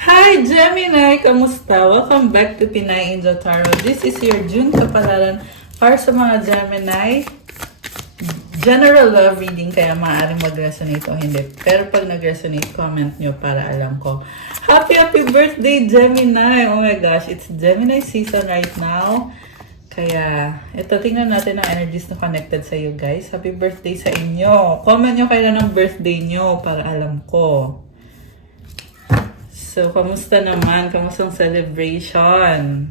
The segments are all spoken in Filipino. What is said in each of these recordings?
Hi Gemini! Kamusta? Welcome back to Pinay Angel Tarot. This is your June kapalaran para sa mga Gemini. General love reading kaya maaaring mag-resonate o hindi. Pero pag nag-resonate, comment nyo para alam ko. Happy birthday Gemini! Oh my gosh, it's Gemini season right now. Kaya, ito, tingnan natin ang energies na connected sa you guys. Happy birthday sa inyo. Comment nyo kailan ang birthday nyo para alam ko. So, kamusta naman? Kamusta ang celebration?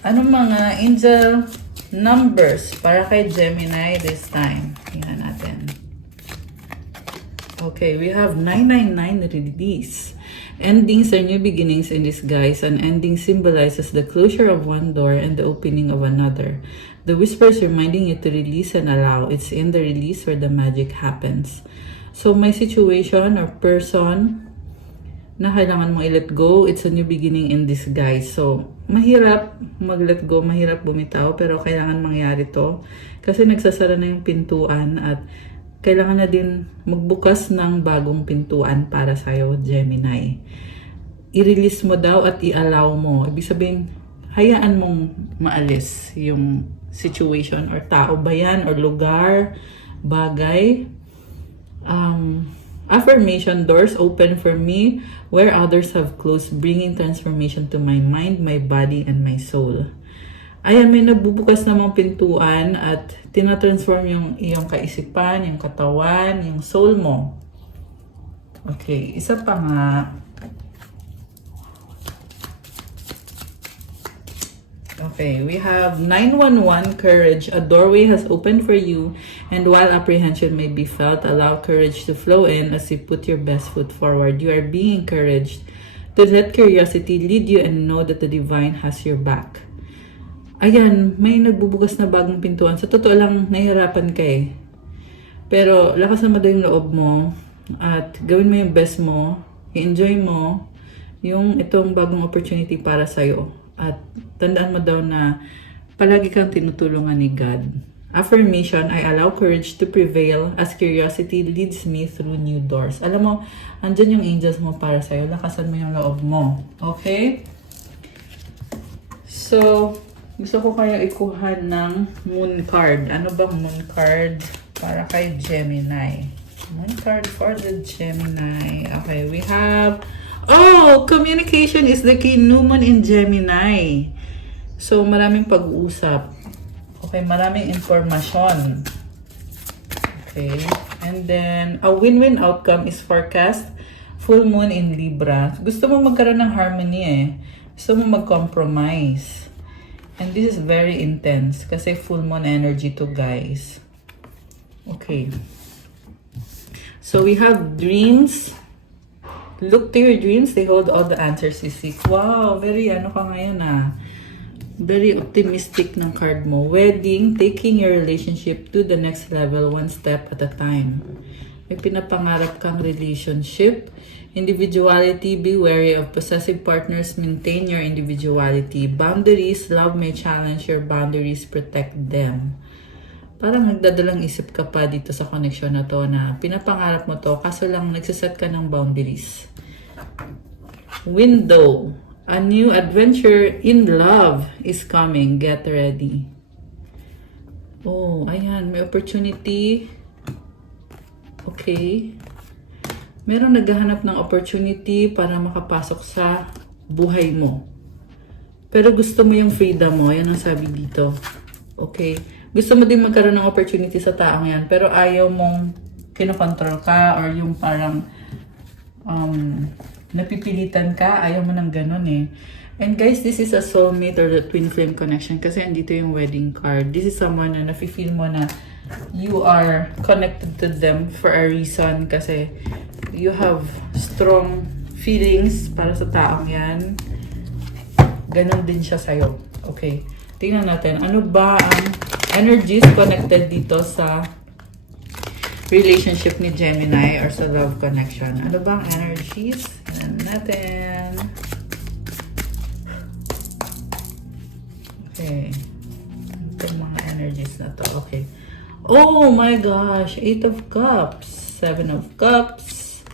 Anong mga angel numbers para kay Gemini this time? Tingnan natin. Okay, we have 999 release. Endings are new beginnings in disguise. An ending symbolizes the closure of one door and the opening of another. The whispers reminding you to release and allow. It's in the release where the magic happens. So, may situation or person na kailangan mong i-let go. It's a new beginning in disguise. So, mahirap mag-let go, mahirap bumitaw, pero kailangan mangyari to. Kasi nagsasara na yung pintuan at kailangan na din magbukas ng bagong pintuan para sa'yo, Gemini. I-release mo daw at i-allow mo. Ibig sabihin, hayaan mong maalis yung situation or tao ba yan or lugar, bagay. Affirmation, doors open for me where others have closed, bringing transformation to my mind, my body, and my soul. Ayan, may nabubukas namang pintuan at tinatransform yung iyong kaisipan, yung katawan, yung soul mo. Okay, isa pa nga. Okay, we have 911 courage. A doorway has opened for you, and while apprehension may be felt, allow courage to flow in as you put your best foot forward. You are being encouraged to let curiosity lead you and know that the divine has your back. Ayan, may nagbubukas na bagong pintuan. Sa totoo lang, nahihirapan ka eh. Pero lakas na yung loob mo at gawin mo yung best mo, i-enjoy mo yung itong bagong opportunity para sa'yo. At tandaan mo daw na palagi kang tinutulungan ni God. Affirmation, I allow courage to prevail as curiosity leads me through new doors. Alam mo, andyan yung angels mo para sa'yo. Lakasan mo yung loob mo. Okay? So, gusto ko kaya ikuha ng moon card. Ano bang moon card para kay Gemini? Moon card for the Gemini. Okay, we have... Oh! Communication is the key. New moon in Gemini. So, maraming pag-uusap. Okay, maraming informasyon. Okay. And then, a win-win outcome is forecast. Full moon in Libra. Gusto mo magkaroon ng harmony eh. Gusto mo mag-compromise. And this is very intense kasi full moon energy to, guys. Okay. So, we have dreams. Look to your dreams. They hold all the answers you seek. Wow, very ano ka ngayon ah. Very optimistic ng card mo. Wedding, taking your relationship to the next level one step at a time. May pinapangarap kang relationship. Individuality, be wary of possessive partners. Maintain your individuality. Boundaries, love may challenge your boundaries. Protect them. Parang nagdadalang isip ka pa dito sa connection na to na pinapangarap mo to kaso lang nagsaset ka ng boundaries. Window. A new adventure in love is coming. Get ready. Oh, ayan. May opportunity. Okay. Meron naghahanap ng opportunity para makapasok sa buhay mo. Pero gusto mo yung freedom mo. Yan ang sabi dito. Okay. Gusto mo din magkaroon ng opportunity sa taong yan, pero ayaw mong kinokontrol ka or yung parang napipilitan ka, ayaw mo ng ganun eh. And guys, this is a soulmate or the twin flame connection kasi andito yung wedding card. This is someone na nafe-feel mo na you are connected to them for a reason kasi you have strong feelings para sa taong yan. Ganon din siya sa'yo. Okay. Tingnan natin, ano ba ang energies connected dito sa relationship ni Gemini or sa love connection? Ano ba ang energies? Tingnan natin. Okay. Itong mga energies na to. Okay. Oh my gosh! 8 of Cups. 7 of Cups.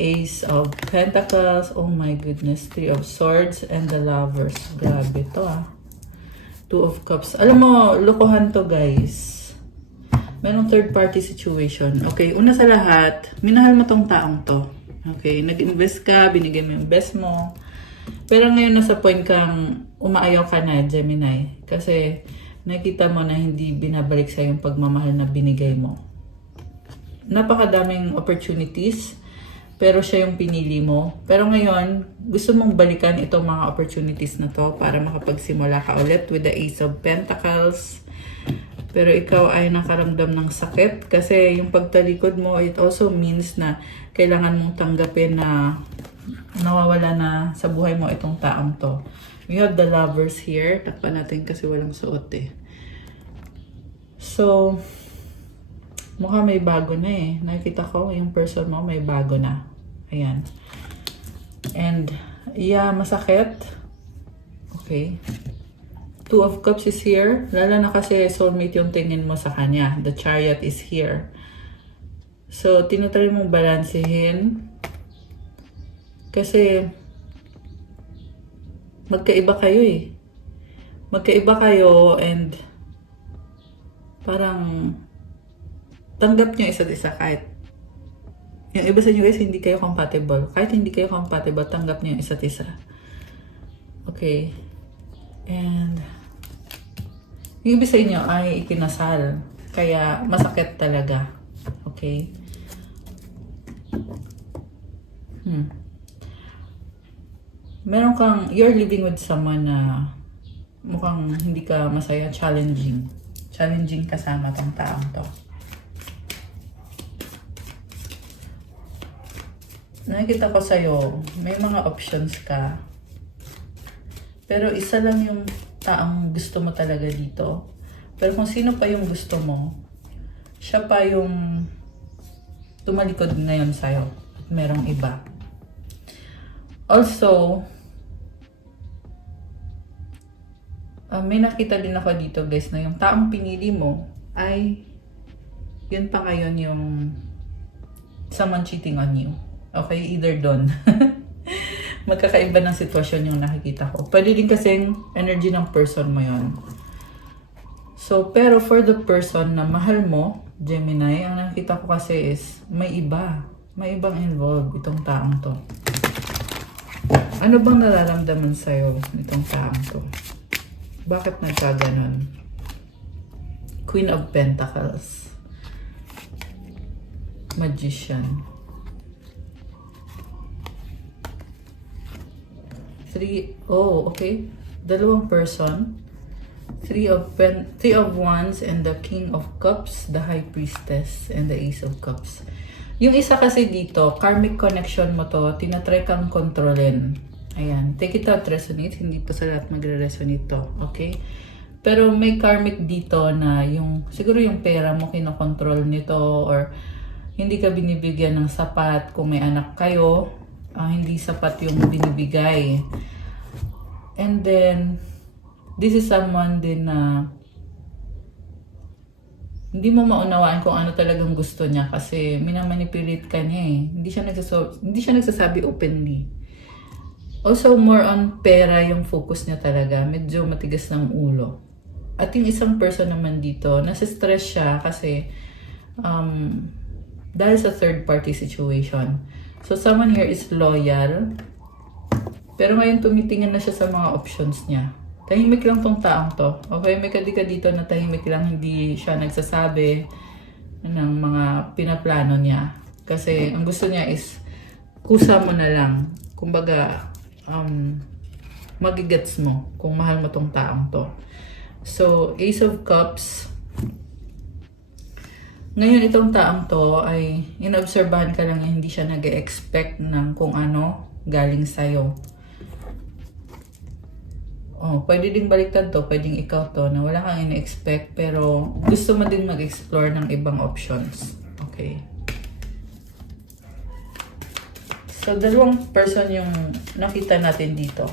Ace of Pentacles. Oh my goodness. Three of Swords and the Lovers. Grabe to ah. Two of Cups. Alam mo, lokohan to guys. Merong third party situation. Okay, una sa lahat, minahal mo tong taong to. Okay, nag-invest ka, binigay mo yung best mo. Pero ngayon nasa point kang umaayaw ka na, Gemini. Kasi nakita mo na hindi binabalik sa yung pagmamahal na binigay mo. Napakadaming opportunities, pero siya yung pinili mo. Pero ngayon, gusto mong balikan itong mga opportunities na to para makapagsimula ka ulit with the Ace of Pentacles. Pero ikaw ay nakaramdam ng sakit kasi yung pagtalikod mo, it also means na kailangan mong tanggapin na nawawala na sa buhay mo itong taong to. We have the Lovers here. Takpan natin kasi walang suot eh. So, mukhang may bago na eh. Nakikita ko yung person mo may bago na. Ayan. And, yeah, masakit. Okay. Two of Cups is here. Lalo na kasi soulmate yung tingin mo sa kanya. The Chariot is here. So, tinutry mong balansehin. Kasi, magkaiba kayo eh. Magkaiba kayo and parang tanggap nyo isa't isa kahit yung iba sa inyo guys hindi kayo compatible. Kahit hindi kayo compatible, tanggap nyo yung isa't isa. Okay. And yung iba sa inyo ay ikinasal. Kaya masakit talaga. Okay. Meron kang, you're living with someone na mukhang hindi ka masaya, challenging. Challenging kasama tong taong to. Nakikita ko sa'yo, may mga options ka. Pero isa lang yung taong gusto mo talaga dito. Pero kung sino pa yung gusto mo, siya pa yung tumalikod ngayon sa'yo. At merong iba. Also, may nakita din ako dito guys na yung taong pinili mo ay yun pa ngayon yung someone cheating on you. Okay, either doon. Magkakaiba ng sitwasyon yung nakikita ko. Pwede din kasing energy ng person mo yun. So, pero for the person na mahal mo, Gemini, ang nakita ko kasi is may iba. May ibang involved itong taong to. Ano bang nararamdaman sa'yo itong taong to? Bakit nagkaganon? Queen of Pentacles. Magician. Okay. Dalawang person. Three of Wands and the King of Cups, the High Priestess, and the Ace of Cups. Yung isa kasi dito, karmic connection mo to, tinatry kang kontrolin. Ayan. Take it out, resonate. Hindi to sa lahat magre-resonate to. Okay? Pero may karmic dito na yung, siguro yung pera mo kinokontrol nito or hindi ka binibigyan ng sapat kung may anak kayo. Hindi sapat yung binibigay. And then, this is someone din na hindi mo maunawaan kung ano talagang gusto niya kasi minamanipulate ka niya eh. Hindi siya nagsasabi openly. Also, more on pera yung focus niya talaga. Medyo matigas ng ulo. At yung isang person naman dito, nasa stress siya kasi dahil sa third party situation. So, someone here is loyal. Pero ngayon tumitingin na siya sa mga options niya. Tahimik lang tong taong to. Okay, may ka dito na tahimik lang. Hindi siya nagsasabi ng mga pinaplano niya. Kasi ang gusto niya is kusa mo na lang. Kumbaga, magigets mo kung mahal mo tong taong to. So, Ace of Cups. Ngayon, itong taong to ay inobserbahan ka lang niya, hindi siya nag-expect ng kung ano galing sa'yo. Pwede ding baliktad to, pwedeng ikaw to, na wala kang ina-expect, pero gusto mo din mag-explore ng ibang options. Okay. So, dalawang person yung nakita natin dito.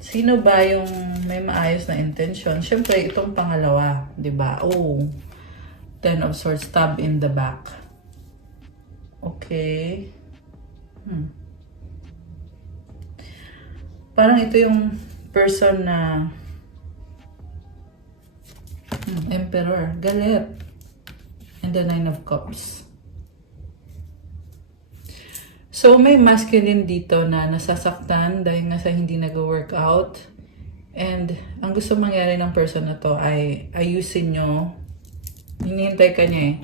Sino ba yung may maayos na intention? Siyempre, itong pangalawa, di ba? Ten of Swords, stab in the back. Okay. Parang ito yung person na Emperor, galit. And the Nine of Cups. So, may masculine dito na nasasaktan dahil nga sa hindi nag-work out. And, ang gusto mangyari ng person na to ay ayusin nyo. Hinihintay ka niya eh.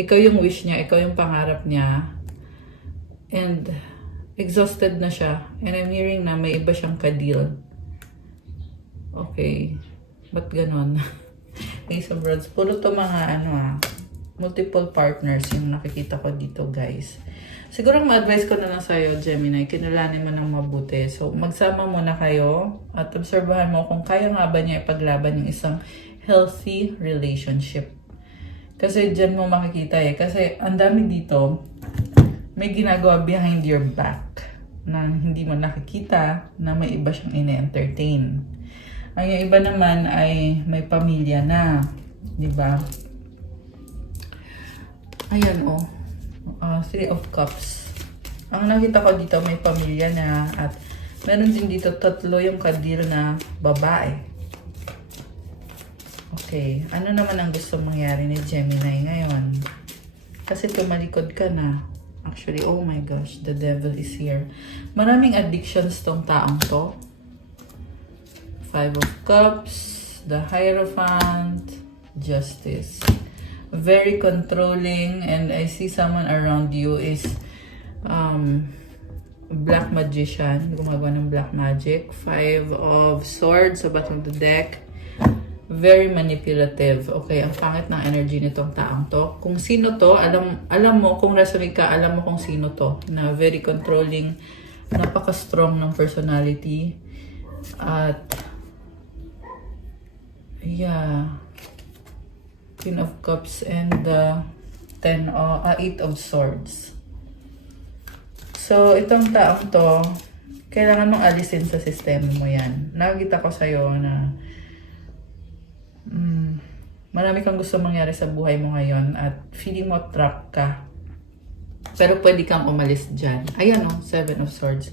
Ikaw yung wish niya, ikaw yung pangarap niya. And, exhausted na siya. And I'm hearing na may iba siyang ka-deal. Okay. Ba't ganon? Ace of Rods. Puro to mga multiple partners yung nakikita ko dito, guys. Siguro ma-advise ko na lang sa'yo, Gemini, kinulanin mo ng mabuti. So, magsama muna kayo at obserbahan mo kung kaya nga ba niya ipaglaban yung isang healthy relationship. Kasi dyan mo makikita eh. Kasi ang dami dito, may ginagawa behind your back na hindi mo nakikita na may iba siyang ine-entertain. Ang yung iba naman ay may pamilya na. Diba? Ayan oh. Three of Cups. Ang nakita ko dito may pamilya na at meron din dito tatlo yung kadil na babae. Okay. Ano naman ang gusto mangyari ni Gemini ngayon? Kasi tumalikod ka na. Actually, oh my gosh, the devil is here. Maraming addictions tong taong to. Five of Cups, the Hierophant, Justice. Very controlling, and I see someone around you is black magician, gumagawa ng black magic. Five of Swords sa bottom of the deck. Very manipulative. Okay, ang pangit ng energy nitong taong to. Kung sino to, alam mo, kung resonate ka, alam mo kung sino to. Na very controlling, napaka-strong ng personality. At, yeah, Queen of Cups and the Eight of Swords. So, itong taong to, kailangan mong alisin sa sistema mo yan. Nakikita ko sa'yo na marami kang gusto mangyari sa buhay mo ngayon at feeling mo trap ka. Pero pwede kang umalis dyan. Ayan o, Seven of Swords.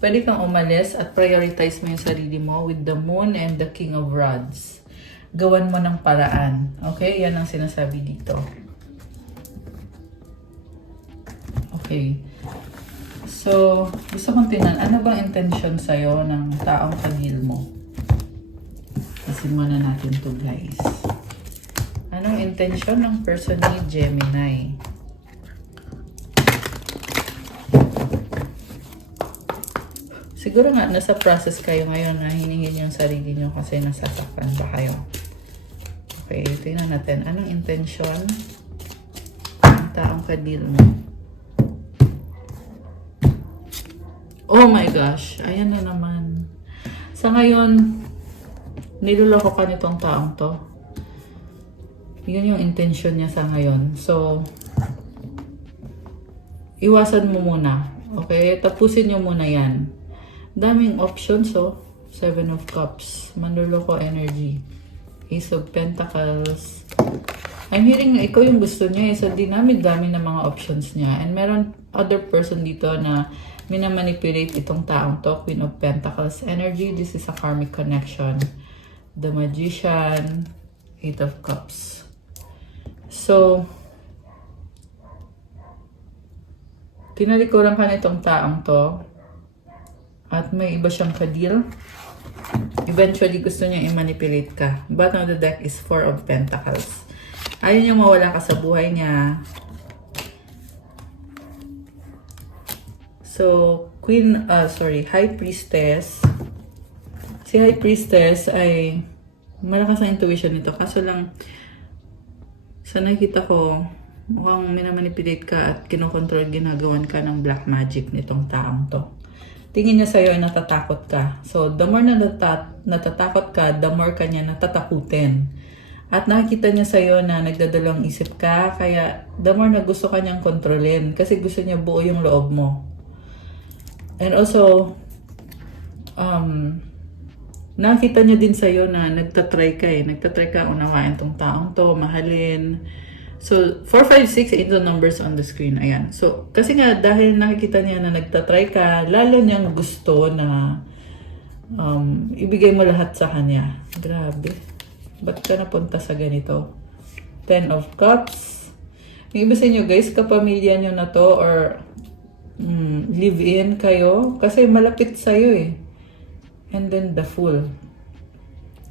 Pwede kang umalis at prioritize mo yung sarili mo with the Moon and the King of Rods. Gawan mo ng paraan. Okay? Yan ang sinasabi dito. Okay. So, gusto kong tingnan, ano bang intention sa'yo ng taong kagil mo? Kasi muna natin to, guys. Anong intention ng person ni Gemini? Siguro nga, nasa process kayo ngayon na hiningin yung sarili nyo kasi nasasaktan ba kayo. Okay, tingnan natin. Anong intention ng taong kadil mo? Oh my gosh, ayan na naman. Sa ngayon, niloloko ka nitong taong to. Yun yung intention niya sa ngayon. So, iwasan mo muna. Okay? Tapusin nyo muna yan. Daming options, oh. Seven of Cups. Manloloko energy. Ace of Pentacles. I'm hearing na ikaw yung gusto niya. So, dinami-dami na mga options niya. And meron other person dito na minamanipulate itong taong to. Queen of Pentacles energy. This is a karmic connection. The Magician. Eight of Cups. So, tinalikuran ka nitong taong to. At may iba siyang kadil. Eventually, gusto niya i-manipulate ka. Bottom of the deck is Four of Pentacles. Ayaw niya mawala ka sa buhay niya. So, High Priestess. Si High Priestess ay malakas ang intuition nito. Kaso lang, sa nakita ko, mukhang minamanipulate ka at kinokontrol, ginagawan ka ng black magic nitong taong to. Tingin niya sa'yo ay natatakot ka. So, the more na natatakot ka, the more ka niya natatakutin. At nakikita niya sa'yo na nagdadalawang isip ka, kaya the more na gusto ka niyang kontrolin. Kasi gusto niya buo yung loob mo. And also, nakita niya din sa'yo na nagtatry ka eh. Nagtatry ka unawain tong taong to, mahalin. So, 456 is the numbers on the screen. Ayan. So, kasi nga, dahil nakikita niya na nagtatry ka, lalo niyang gusto na ibigay mo lahat sa kanya. Grabe. Ba't ka napunta sa ganito? 10 of Cups. Yung iba sa inyo, guys, kapamilya nyo na to or live-in kayo. Kasi malapit sa'yo eh. And then the Fool.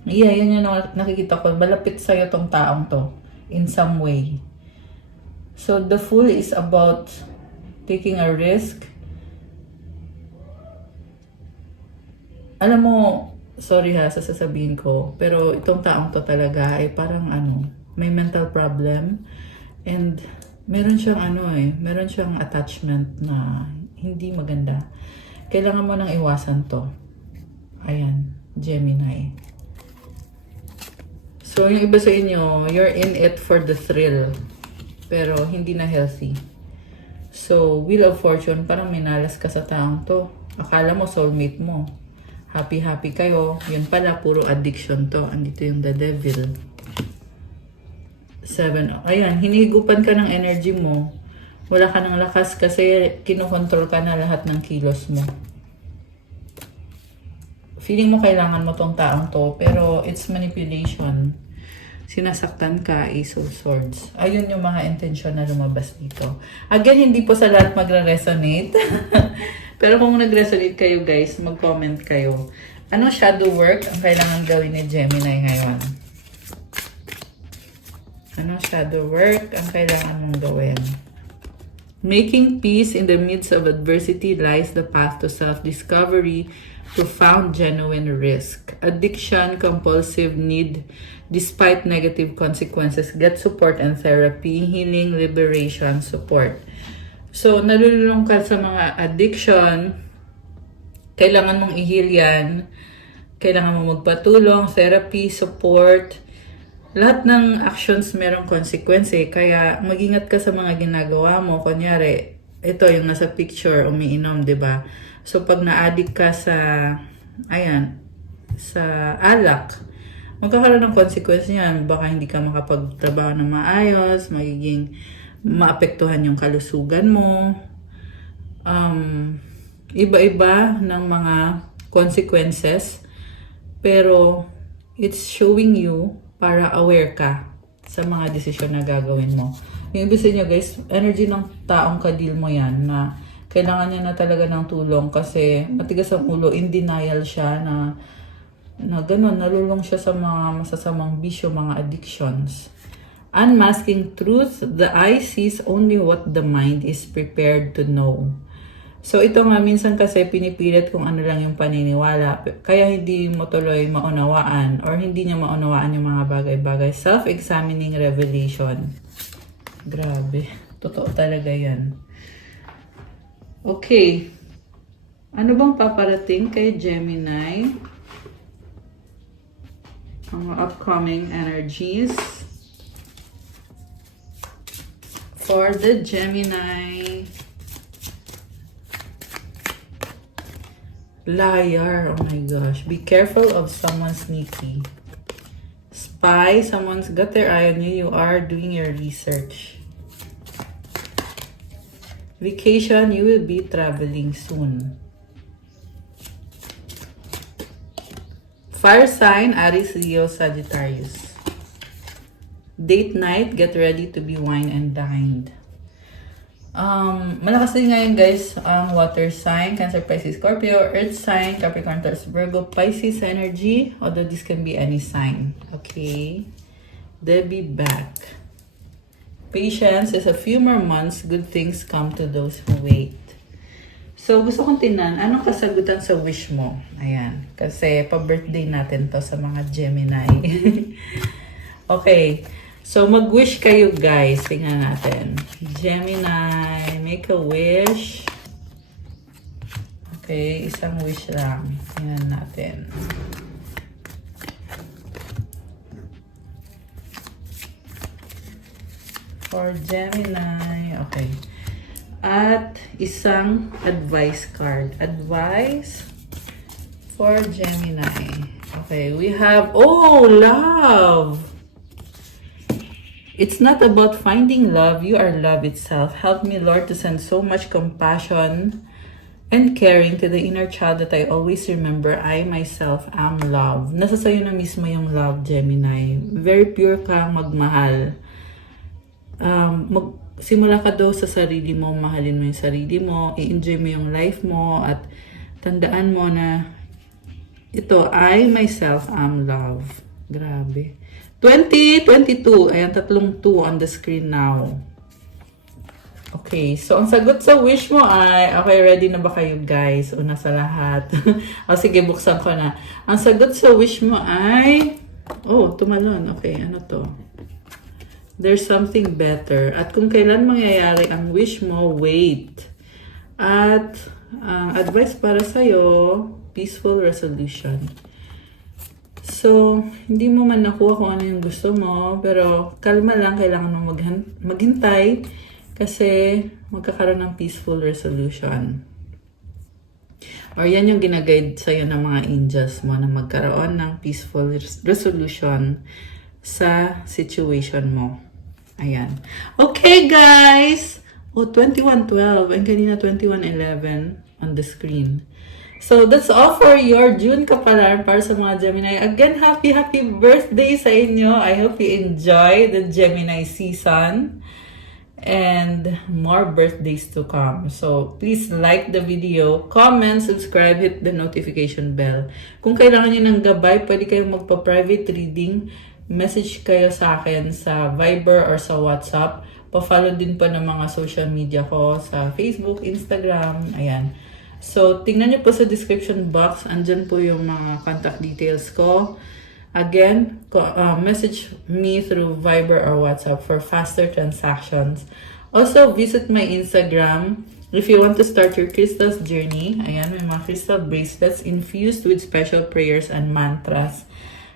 Yeah, yun yung nakikita ko. Malapit sa'yo tong taong to. In some way. So, the Fool is about taking a risk. Alam mo, sorry ha sa sasabihin ko, pero itong taong to talaga ay parang may mental problem. And meron siyang meron siyang attachment na hindi maganda. Kailangan mo nang iwasan to. Ayan, Gemini. So, yung iba sa inyo, you're in it for the thrill. Pero, hindi na healthy. So, Wheel of Fortune, parang minalas ka sa taong to. Akala mo, soulmate mo. Happy-happy kayo. Yun pala, puro addiction to. Andito yung the Devil. 7. Ayan, hinihigupan ka ng energy mo. Wala ka ng lakas kasi kinokontrol ka na lahat ng kilos mo. Feeling mo kailangan mo tong taong to, pero it's manipulation. Sinasaktan ka, Ace of Swords. Ayun yung mga intention na lumabas dito. Again, hindi po sa lahat magre-resonate. Pero kung nag-resonate kayo, guys, mag-comment kayo. Anong shadow work ang kailangan gawin ni Gemini ngayon? Anong shadow work ang kailangan mong gawin? Making peace in the midst of adversity lies the path to self-discovery, profound genuine risk. Addiction, compulsive need, despite negative consequences, get support and therapy, healing, liberation, support. So, nalululong ka sa mga addiction, kailangan mong i-heal yan, kailangan mong magpatulong, therapy, support. Lahat ng actions merong consequence eh, kaya mag-ingat ka sa mga ginagawa mo. Kunyari, ito yung nasa picture, umiinom, 'di ba? So, pag na-addict ka sa alak, magkakaroon ng consequence niyan. Baka hindi ka makapagtrabaho ng maayos, magiging maapektuhan yung kalusugan mo. Iba-iba ng mga consequences. Pero, it's showing you para aware ka sa mga desisyon na gagawin mo. Yung ibig sa inyo, guys, energy ng taong kadil mo yan na kailangan niya na talaga ng tulong kasi matigas ang ulo, in denial siya na ganun, nalulong siya sa mga masasamang bisyo, mga addictions. Unmasking truth, the eye sees only what the mind is prepared to know. So ito nga, minsan kasi pinipilit kung ano lang yung paniniwala, kaya hindi mo tuloy maunawaan or hindi niya maunawaan yung mga bagay-bagay. Self-examining revelation. Grabe. Totoo talaga yan. Okay. Ano bang paparating kay Gemini? Ang upcoming energies for the Gemini. Liar. Oh my gosh. Be careful of someone sneaky. Spy. Someone's got their eye on you. You are doing your research. Vacation. You will be traveling soon. Fire sign. Aries, Leo, Sagittarius. Date night. Get ready to be wine and dined. Malakas din ngayon, guys, ang water sign, Cancer, Pisces, Scorpio, earth sign, Capricorn, Taurus, Virgo, Pisces energy, although this can be any sign. Okay. Debbie back. Patience is a few more months, good things come to those who wait. So, gusto kong tingnan, anong kasagutan sa wish mo? Ayan. Kasi, pa-birthday natin to sa mga Gemini. Okay. So, mag-wish kayo, guys. Tingnan natin. Gemini, make a wish. Okay, isang wish lang. Tingnan natin. For Gemini. Okay. At isang advice card. Advice for Gemini. Okay, we have, oh, love. It's not about finding love. You are love itself. Help me, Lord, to send so much compassion and caring to the inner child that I always remember I myself am love. Nasa sayo na mismo yung love, Gemini. Very pure ka, magmahal. Simula ka daw sa sarili mo, mahalin mo yung sarili mo, i-enjoy mo yung life mo, at tandaan mo na ito, I myself am love. Grabe. 2022. Ayan, 3 2 on the screen now. Okay, so ang sagot sa wish mo ay, okay, ready na ba kayo guys? Una sa lahat. Sige, buksan ko na. Ang sagot sa wish mo ay, tumalon. Okay, ano to? There's something better. At kung kailan mangyayari ang wish mo, wait. At advice para sa'yo, peaceful resolution. So, hindi mo man nakuha kung ano yung gusto mo, pero kalma lang, kailangan mo maghintay kasi magkakaroon ng peaceful resolution. Or yan yung ginaguide sa'yo ng mga angels mo na magkaroon ng peaceful resolution sa situation mo. Ayan. Okay, guys! 21:12 and kanina 21:11 on the screen. So, that's all for your June Kapalaran para sa mga Gemini. Again, happy birthday sa inyo. I hope you enjoy the Gemini season and more birthdays to come. So, please like the video, comment, subscribe, hit the notification bell. Kung kailangan nyo ng gabay, pwede kayong magpa-private reading. Message kayo sa akin sa Viber or sa WhatsApp. Pa-follow din pa ng mga social media ko sa Facebook, Instagram, ayan. So, tingnan nyo po sa description box. Andyan po yung mga contact details ko. Again, message me through Viber or WhatsApp for faster transactions. Also, visit my Instagram if you want to start your crystals journey. Ayan, may mga crystal bracelets infused with special prayers and mantras.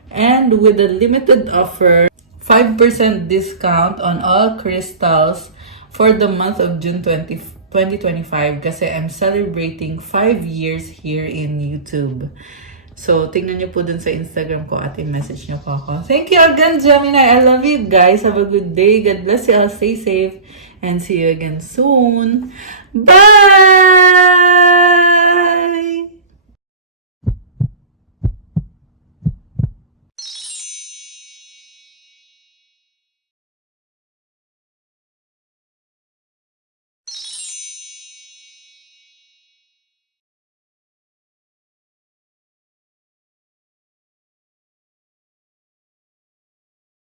And with a limited offer, 5% discount on all crystals for the month of June 2025 kasi I'm celebrating 5 years here in YouTube. So, tingnan nyo po dun sa Instagram ko at i-message nyo po ako. Thank you again, Gemini. I love you guys. Have a good day. God bless you all. Stay safe and see you again soon. Bye!